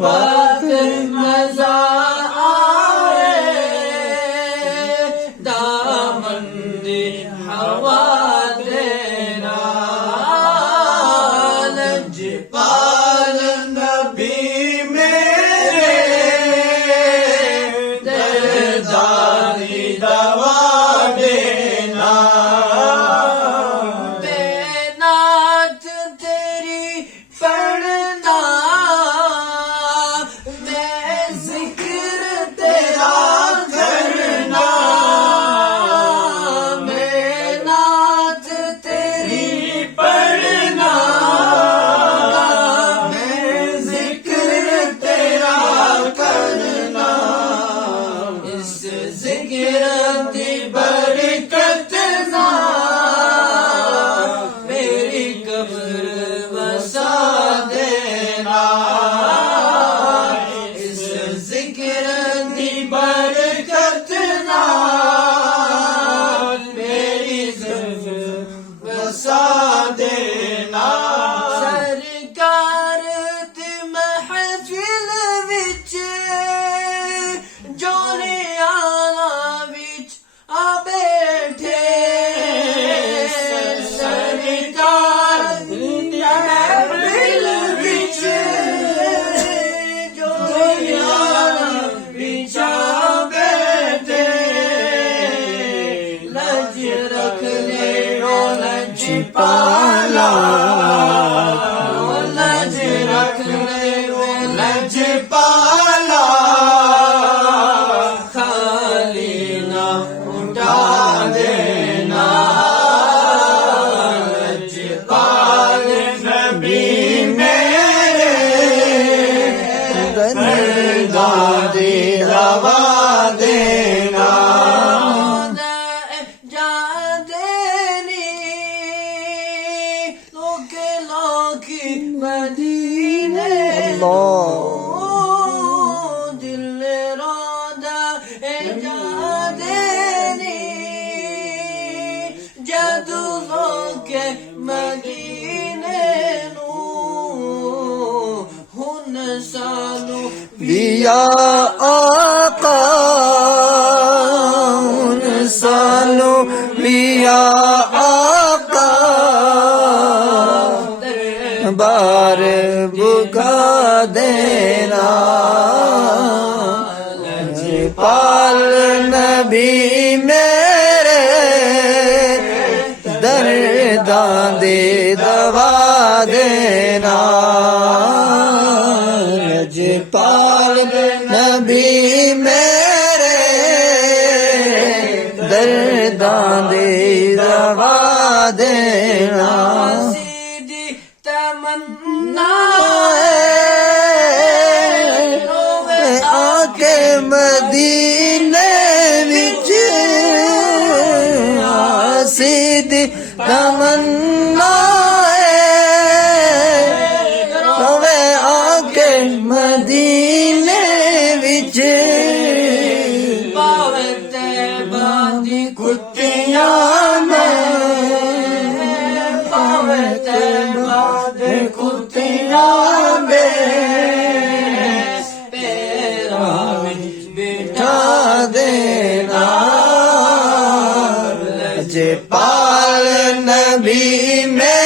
वक्त मजा आए दामन दी हवा देना लजपाल नबी मेरे दर्दारी दवा देना बेनात तेरी पढ़ना मैं जिक्र तेरा करना बेनात तेरी पढ़ना मैं जिक्र तेरा करना इस जिक्र दी बरकत ना मेरी कब्र बसा देना इस जिक्र दी बरकत ना मेरी कब्र बसा देना सरकार दी महफिल विच जोरियाना विच आ बैठे सरकार दी महफिल विच जोरियाना विच आ बैठे लज रख ले ओ लज पाला ओ लज रख ले ओ लज पाला खाली ना उठा देना लजपाल नबी मेरे दर्दारी दवा देना जा देनी लोके लोकी मदीने दिल रोदा जा देनी जदू लोके मदीने नू हुन सानू दिया आका सानू लिया आका बार बुका देना लजपाल नबी मेरे दर्दां दी दवा देना लजपाल नबी मेरे दर्दां दी दवा देना सीधी तमन्ना आके मदीने विच सीधी तमन्ना रोवे आके मदीने विच पावे तैबा दी कुटियां में पावे तैबा दी कुटियां में पैरा विच बिठा देना लजपाल नबी में